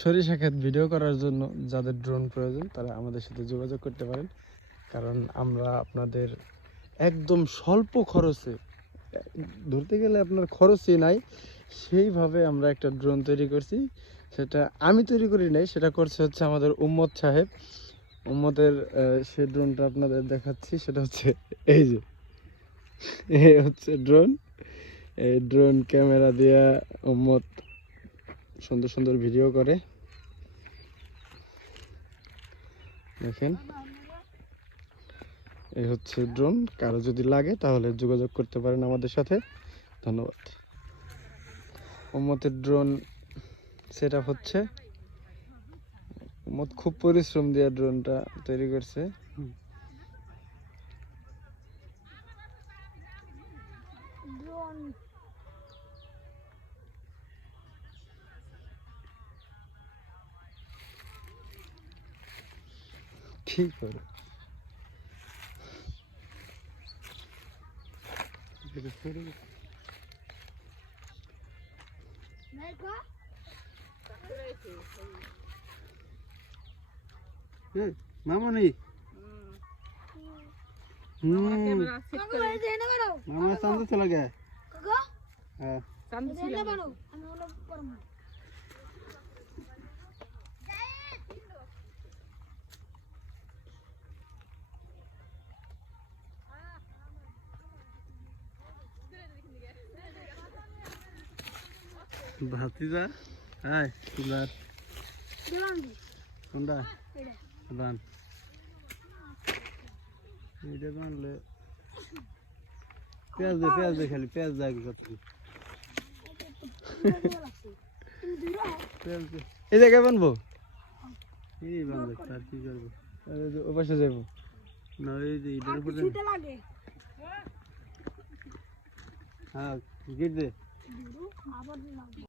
সরিষা ক্ষেত ভিডিও করার জন্য যাদের ড্রোন প্রয়োজন তারা আমাদের সাথে যোগাযোগ করতে পারেন, কারণ আমরা আপনাদের একদম স্বল্প খরচে, ধরতে গেলে আপনার খরচই নাই, সেইভাবে আমরা একটা ড্রোন তৈরি করছি। সেটা আমি তৈরি করি নাই, সেটা করছে হচ্ছে আমাদের উম্মত সাহেব। উম্মতের সে ড্রোনটা আপনাদের দেখাচ্ছি, সেটা হচ্ছে এই যে, এই হচ্ছে ড্রোন। এই ড্রোন ক্যামেরা দিয়ে উম্মত সুন্দর সুন্দর ভিডিও করে, দেখেন। এই হচ্ছে ড্রোন, কারো যদি লাগে তাহলে যোগাযোগ করতে পারেন আমাদের সাথে। ধন্যবাদ। উম্মতের ড্রোন সেট আপ হচ্ছে। উম্মত খুব পরিশ্রম দিয়ে ড্রোনটা তৈরি করছে। কি করে মামা নেই, মামা চাঁদ চলে গে। হ্যাঁ ভাতিজা, হাই সুন্দর কোনটা বান এটা বানলে পেঁয়াজ দে খালি পেঁয়াজ দে আগে কত এই জায়গায় বানবো, এই বানবে তার কি করবো, ও পাশে যাবো না, এই যে এটার উপরে হ্যাঁ গিট দে।